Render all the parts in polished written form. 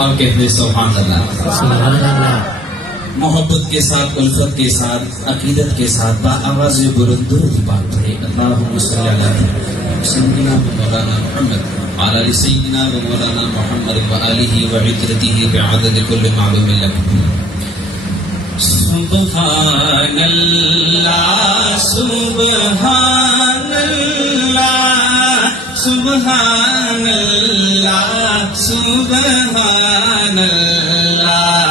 اور کہتے سبحان اللہ. سبحان اللہ. محبت کے ساتھ، الفت کے ساتھ، عقیدت کے ساتھ با آواز بلند درود پاک پڑھے. اللہم صلی علی سیدنا مولانا محمد وعلی سیدنا مولانا محمد وآلہ وعترتہ بعدد کل معلوم لکم. سبحان اللہ سبحان اللہ سبحان اللہ سبحان اللہ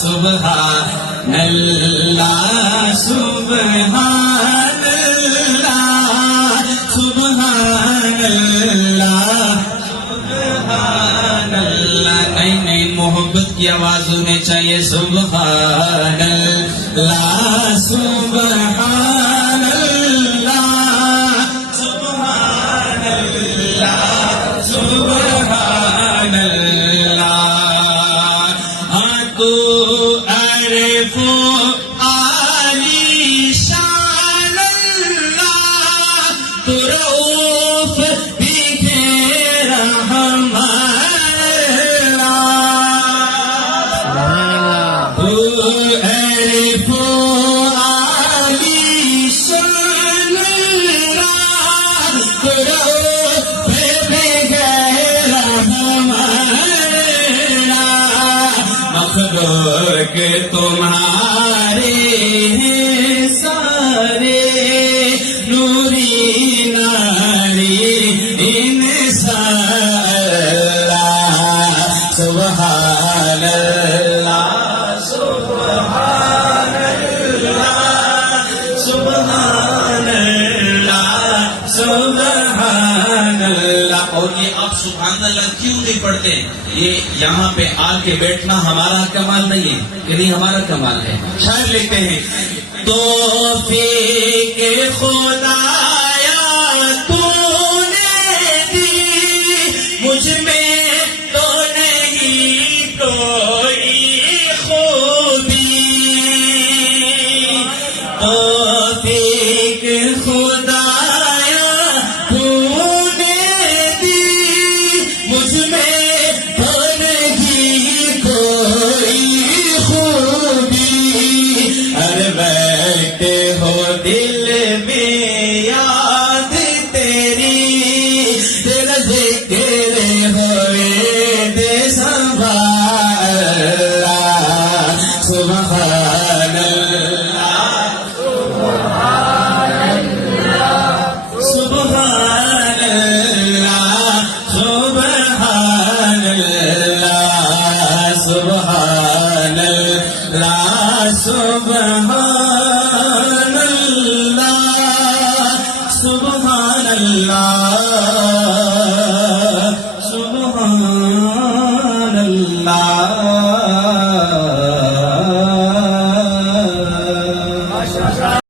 سبحان اللہ سبحان اللہ سبحان اللہ سبحان اللہ. نئی نئی محبت کی آواز ہونے چاہیے. سبحان اللہ سبحان اللہ سبحان اللہ سبحان اللہ. ہاں تو عارف و عالی شان اللہ تو رؤوف بھی گھیرا ہمارا. تو عارف و عالی شان اللہ تو رؤوف بھی گھیرا ہمارا. مخلوق تمہارے ہیں سارے نوری ناری انسان. سبحان اللہ سبحان اللہ سبحان اللہ سبحان اللہ. اور یہ آپ سبحان اللہ کیوں نہیں پڑھتے؟ یہ یہاں پہ آ کے بیٹھنا ہمارا کمال نہیں ہے کہ نہیں ہمارا کمال ہے. شاعر لکھتے ہیں توفیق خدایا تو نے دی مجھ میں تو نہیں کوئی خوبی. توفیق خدایا تو نے دی مجھ میں تو نہیں کوئی خوبی. ہر وقت ہو دل میں یاد تیری تیرا ذکر ہوئے دے سنبھالا. سبحان اللہ سبحان اللہ سبحان اللہ سبحان اللہ سبحان اللہ سبحان اللہ سبحان اللہ سبحان اللہ.